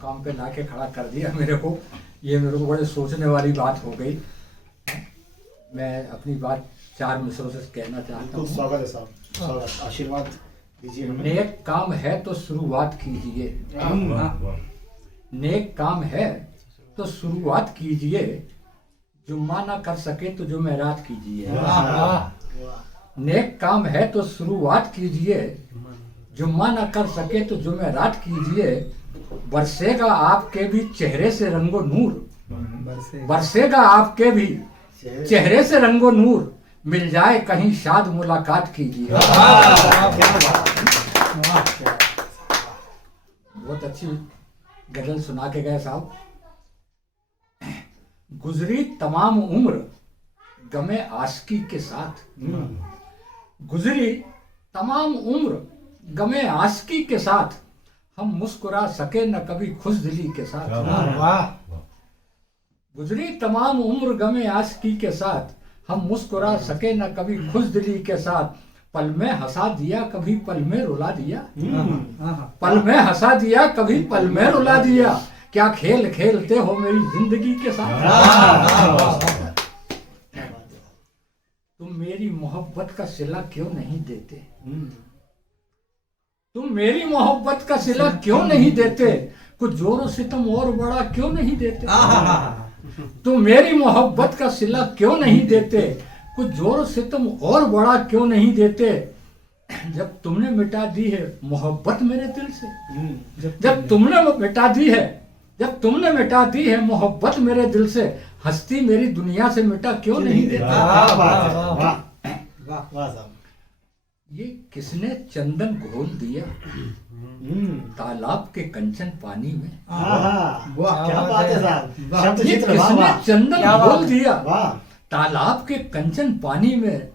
मकाम पे लाके खड़ा कर दिया मेरे को। ये मेरे को बड़े सोचने वाली बात हो गई। मैं अपनी बात 4 मिसरों से कहना चाहता हूँ। स्वागत है साहब, स्वागत, आशीर्वाद दीजिए हमें। नेक काम है तो शुरुआत कीजिए, नेक काम है तो शुरुआत कीजिए, जुम्मा ना कर सके तो जुमेरात कीजिए। नेक काम है तो शुरुआत कीजिए, जुम्मा ना कर सके तो जुमेरात कीजिए। बरसेगा आपके भी चेहरे से रंगो नूर, बरसेगा आपके भी चेहरे से रंगो नूर, मिल जाए कहीं शाद मुलाकात कीजिए। बहुत अच्छी गजल सुना के गए साहब। गुजरी तमाम उम्र गमे आशिकी के साथ, गुजरी तमाम उम्र गमे आशिकी के साथ, हम मुस्कुरा सके न कभी खुश दिली के साथ। गुजरी तमाम उम्र गमे आशिकी के साथ, हम मुस्कुरा सके न कभी खुश दिली के साथ। पल में हंसा दिया कभी पल में रुला दिया, पल में हंसा दिया कभी पल में रुला दिया। क्या खेल खेलते हो मेरी जिंदगी के साथ। तुम मेरी मोहब्बत का सिला क्यों नहीं देते, तुम मेरी मोहब्बत का सिला क्यों नहीं देते, कुछ जोरों से तुम और बड़ा क्यों नहीं देते। तुम मेरी मोहब्बत का सिला क्यों नहीं देते, कुछ जोरों से तुम और बड़ा क्यों नहीं देते। जब तुमने मिटा दी है मोहब्बत मेरे दिल से, जब तुमने मिटा दी है, जब तुमने मिटा दी है मोहब्बत मेरे दिल से, हस्ती मेरी दुनिया से मिटा क्यों नहीं देता। ये किसने चंदन घोल दिया तालाब के कंचन पानी में। क्या बात है साहब, ये किसने चंदन घोल दिया तालाब के कंचन पानी में।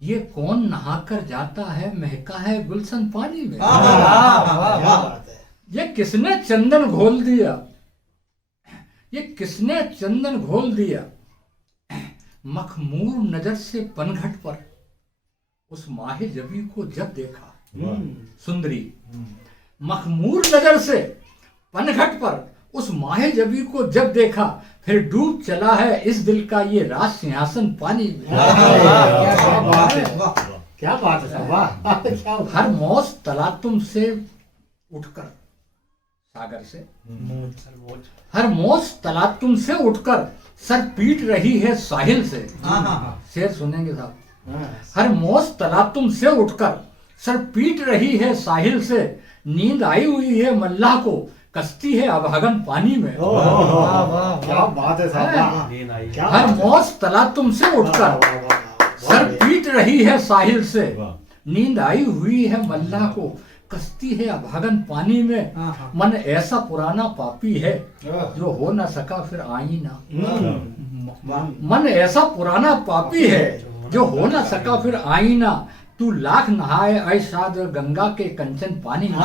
ये कौन नहाकर जाता है महका है गुलशन पानी में। ये किसने चंदन घोल दिया, ये किसने चंदन घोल दिया। मखमूर नजर से पनघट पर उस माहे जबी को जब देखा, सुंदरी मखमूर नजर से पनघट पर उस माहे जबी को जब देखा, फिर डूब चला है इस दिल का ये राज सिंहासन पानी में। क्या बात है साहब। हर मौज तलातुम से उठकर सागर से, हर मौज तलातुम से उठकर सर पीट रही है साहिल से। शेर सुनेंगे साहब। हर मौज तलातुम से उठकर सर पीट रही है साहिल से, नींद आई हुई है मल्लाह को कश्ती है अभागन पानी में। क्या बात है साहब। हर मौज तलातुम से उठकर सर पीट रही है साहिल से, नींद आई हुई है मल्लाह को कश्ती है अभागन पानी में। मन ऐसा पुराना पापी है जो हो ना सका फिर आईना, मन ऐसा पुराना पापी है जो हो ना सका फिर आईना। तू लाख नहाए ऐशाद गंगा के कंचन पानी में।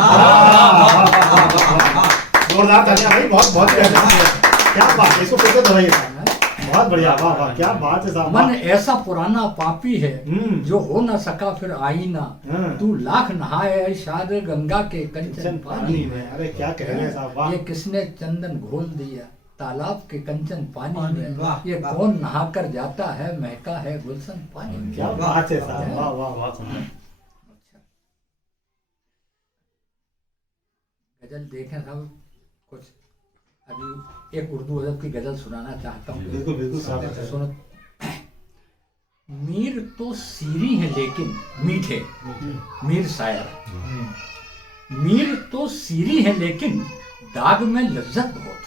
जोरदार तालियां भाई, बहुत बहुत क्या बात है। इसको फिर से दोहराइए साहब। बहुत बढ़िया, वाह वाह, क्या बात है साहब। मन ऐसा पुराना पापी है जो हो ना सका फिर आईना। तू लाख नहाए ऐशाद गंगा के कंचन पानी में। अरे क्या कह रहे हैं साहब। ये किसने चंदन घोल दिया तालाब के कंचन पानी में। ये कौन नहाकर जाता है महका है गुलशन पानी में। क्या बात है साहब, वाह वाह वाह। गजल देखें साहब कुछ, अभी एक उर्दू अदब की गजल सुनाना चाहता हूँ। बिल्कुल बिल्कुल साहब। सुनो। मीर तो सीरी है लेकिन मीठे, मीर शायर। मीर तो सीरी है लेकिन दाग में लज्जत बहुत।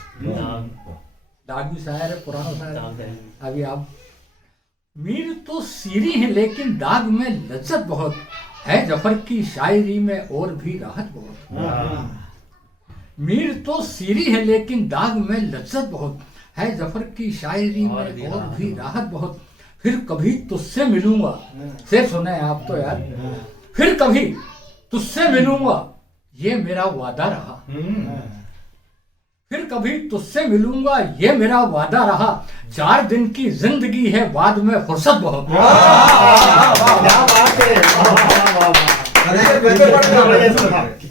दाग भी शायर है, पुराना शायर है। अभी आप, मीर तो सीरी है लेकिन दाग में लज्जत बहुत है, जफर की शायरी में और भी राहत बहुत। मीर तो सीरी है लेकिन दाग में लज्जत बहुत है, जफर की शायरी में और भी राहत बहुत। फिर कभी तुझसे मिलूंगा, से सुने आप तो यार। फिर कभी तुझसे मिलूंगा ये मेरा वादा रहा, फिर कभी तुझसे मिलूंगा ये मेरा वादा रहा। 4 दिन की जिंदगी है बाद में फुर्सत बहुत। क्या बात है।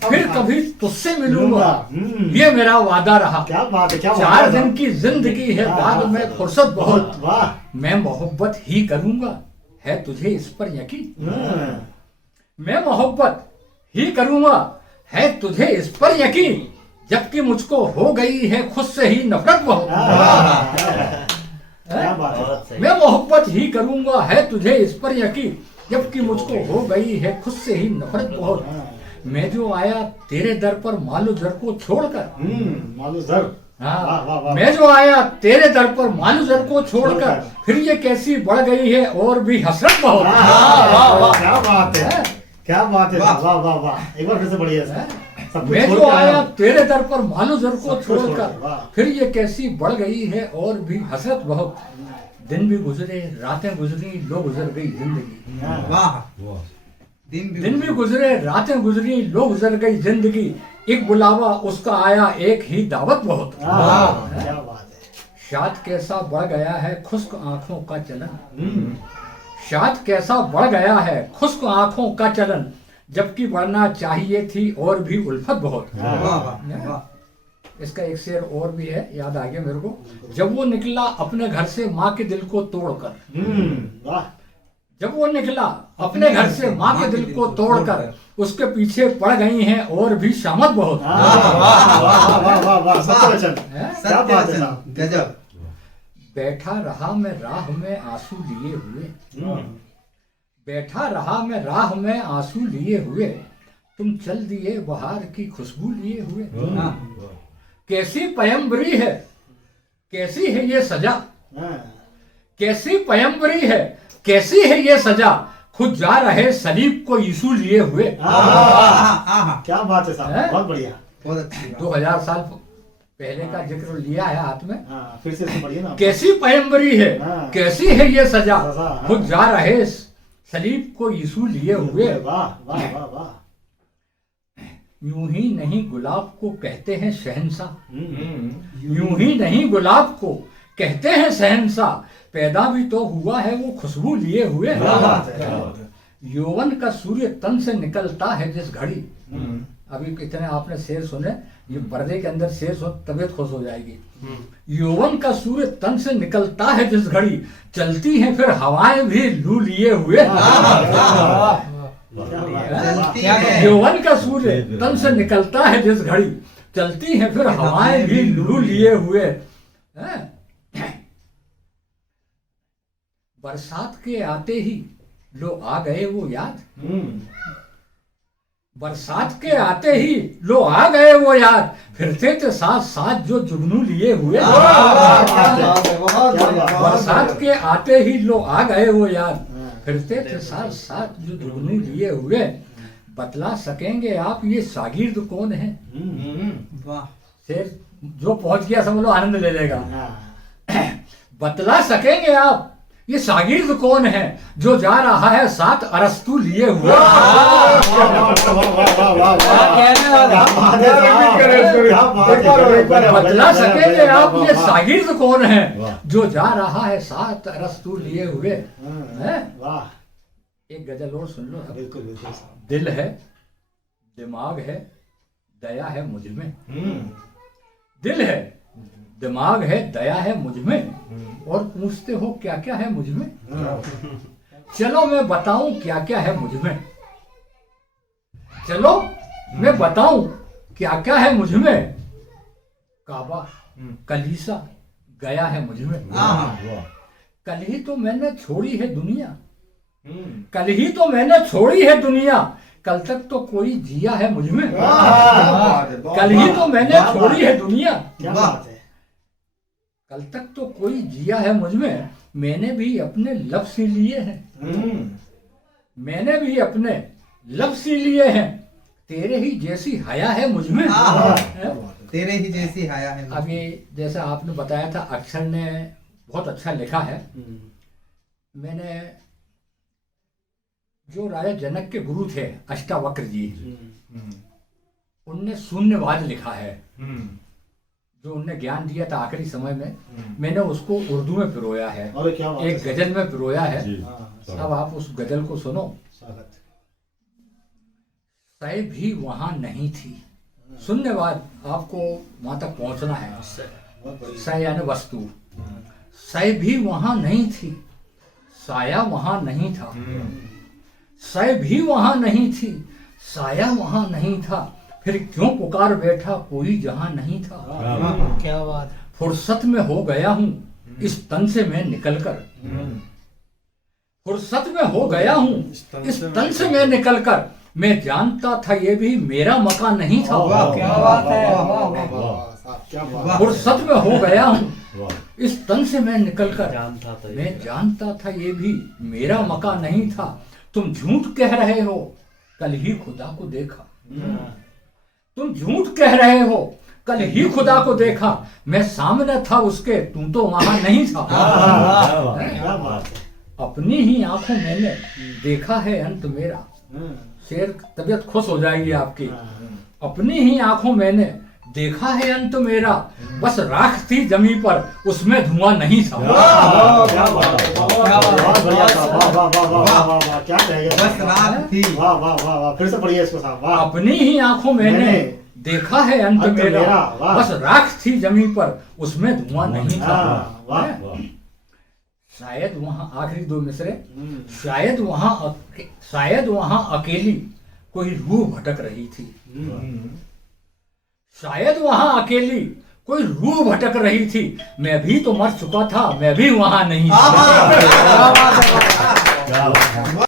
फिर कभी तुझसे मिलूंगा, हम्म। ये मेरा वादा रहा। क्या बात है, क्या बात 4 है। दिन की जिंदगी है, बाद में फुर्सत बहुत। वाह। मैं मोहब्बत ही करूंगा, है तुझे इस पर यकीन? मैं मोहब्बत ही करूंगा, है तुझे इस पर यकीन, जबकि मुझको हो गई है खुद से ही नफरत बहुत। क्या बात है। मैं मोहब्बत ही करूंगा, है तुझे इस पर यकीन, जबकि मुझको हो गई है खुद से ही नफरत बहुत। मैं जो आया तेरे दर पर मालो जर को छोड़कर, मालूम सर। हाँ, वाह, वाह, वाह। मैं जो आया तेरे दर पर मालो जर को छोड़कर, फिर ये कैसी बढ़ गई है और भी हसरत बहुत। क्या बात है, क्या बात है। वाह वाह वाह, एक बार फिर से बढ़िया सर। सब कुछ मैं छोड़ जो के आया आया। तेरे दर पर मालो जर को सब कुछ छोड़ के, छोड़कर, वाह। फिर ये कैसी बढ़ गई है और भी हसरत बहुत। दिन भी गुजरे, रातें गुजरी, लो गुजर गई जिंदगी। वाह। दिन भी गुजरे, रातें गुजरी, लो गुजर गई जिंदगी, एक बुलावा उसका आया, एक ही दावत बहुत। क्या बात है। शाद कैसा बढ़ गया है खुश्क आंखों का चलन, शाद कैसा बढ़ गया है खुश्क आंखों का चलन, जबकि बढ़ना चाहिए थी और भी उल्फत बहुत। इसका एक शेर और भी है, याद आ गया मेरे को। जब वो निकला अपने घर से माँ के दिल को तोड़कर, वाह। जब वो निकला अपने घर से माँ के दिल को तोड़कर, उसके पीछे पड़ गई हैं और भी शामत बहुत। वाह वाह वाह वाह, सत्य वचन। हैं? क्या बात है साहब। गजब। बैठा रहा मैं राह में आंसू लिए हुए, बैठा रहा मैं राह में आंसू लिए हुए, तुम चल दिए बहार की खुशबू लिए हुए। कैसी पयंबरी है, कैसी है ये सजा, कैसी पयंबरी है, कैसी है ये सजा, खुद जा रहे सलीब को यीशु लिए हुए। क्या बात है साहब, हैं? बहुत बढ़िया। बहुत अच्छी बात। 2000 साल पहले का जिक्र लिया है हाथ में। हाँ, फिर से पढ़िए ना। कैसी पयंबरी है, हाँ। कैसी है ये सजा, सजा, हाँ। खुद जा रहे सलीब को यीशु लिए हुए। वाह वाह वाह वाह। यूं ही नहीं गुलाब को कहते हैं शहंशाह, यूं ही नहीं गुलाब को कहते हैं शहंशाह, पैदा भी तो हुआ है वो खुशबू लिए हुए। क्या बात है, क्या बात है। यौवन का सूर्य तन से निकलता है जिस घड़ी, अभी इतने आपने शेर सुने, ये पर्दे के अंदर शेर सुन तबीयत खुश हो जाएगी। यौवन का सूर्य तन से निकलता है जिस घड़ी, चलती हैं फिर हवाएं भी लू लिए हुए। यौवन का सूर्य तन से निकलता है जिस घड़ी, चलती हैं फिर हवाएं भी लू लिए हुए। बरसात के आते ही लो आ गए वो याद, बरसात के आते ही लो आ गए वो याद, फिरते थे साथ साथ जो जुगनू लिए हुए। बरसात के आते ही लो आ गए वो याद, फिरते थे साथ साथ जो जुगनू लिए हुए। बतला सकेंगे आप ये शागिर्द कौन है, वाह। शेर जो पहुंच गया समझ लो आनंद ले लेगा। बतला सकेंगे आप ये शागिर्द कौन है, जो जा रहा है साथ अरस्तु लिए हुए। बतला सकेंगे आप ये शागिर्द कौन है, जो जा रहा है साथ अरस्तु लिए हुए। एक गजल और सुन लो। बिल्कुल बिल्कुल। दिल है, दिमाग है, दया है मुझ में, दिल है, दिमाग है, दया है मुझ में, और पूछते हो क्या क्या है मुझ में। चलो मैं बताऊं क्या क्या है मुझ में, चलो मैं बताऊं क्या क्या है मुझ में। काबा कलीसा गया है मुझ में, कल ही तो मैंने छोड़ी है दुनिया, कल ही तो मैंने छोड़ी है दुनिया, कल तक तो कोई जिया है मुझ में। कल ही तो मैंने छोड़ी है दुनिया, क्या बात है। कल तक तो कोई जिया है मुझ में, मैंने भी अपने लफ्ज़ सी लिए हैं, मैंने भी अपने लफ्ज़ सी लिए हैं, तेरे ही जैसी हया है मुझ में। तेरे ही जैसी हया है। अभी जैसा आपने बताया था, अक्षर ने बहुत अच्छा लिखा है। मैंने जो राजा जनक के गुरु थे अष्टावक्र जी, उनने शून्यवाद लिखा है, जो उनने ज्ञान दिया था आखिरी समय में, मैंने उसको उर्दू में पिरोया है, एक गजल में पिरोया है। अब आप उस गजल को सुनो। सय भी वहां नहीं थी। शून्यवाद आपको वहां तक पहुंचना है। बहुत बढ़िया। सय यानी वस्तु। सय भी वहां नहीं थी, साया वहां नहीं था। सय भी वहां नहीं थी, साया वहां नहीं था, फिर क्यों पुकार बैठा कोई जहां नहीं था। क्या बात है। फुर्सत में हो गया हूं इस तन से मैं निकलकर, फुर्सत में हो गया हूं इस तन से मैं निकलकर, मैं जानता था ये भी मेरा मकान नहीं था। वाह, क्या बात है। वाह, वाह, वाह, वाह, साहब, क्या बात है। फुर्सत में हो गया हूं इस तन से मैं निकलकर, जानता था ये। मैं जानता था ये भी मेरा मकान नहीं था। तुम झूठ कह रहे हो कल ही खुदा को देखा, तुम झूठ कह रहे हो कल ही खुदा को देखा, मैं सामने था उसके तू तो वहां नहीं था। क्या बात है। अपनी ही आंखों मैंने देखा है अंत मेरा। शेर तबीयत खुश हो जाएगी आपकी। अपनी ही आंखों मैंने देखा है अंत मेरा, बस राख थी जमी पर उसमें धुआं नहीं था। क्या बात है। बहुत बढ़िया साहब। वाह, वाह, वाह, वाह, वाह, वाह, वाह, क्या कहेंगे। बस रात थी। वाह, वाह, वाह, वाह, फिर से पढ़िए इसको साहब। वाह। अपनी ही आंखों मैंने देखा है अंत अंत मेरा, मेरा, वाह। बस राख थी जमी पर उसमें धुआं नहीं था। हाँ, वाह। शायद वहां आखिरी दो मिसरे, शायद वहां अकेली कोई रूह भटक रही थी। शायद वहां अकेली कोई रूह भटक रही थी, मैं भी तो मर चुका था, मैं भी वहां नहीं था। क्या बात है।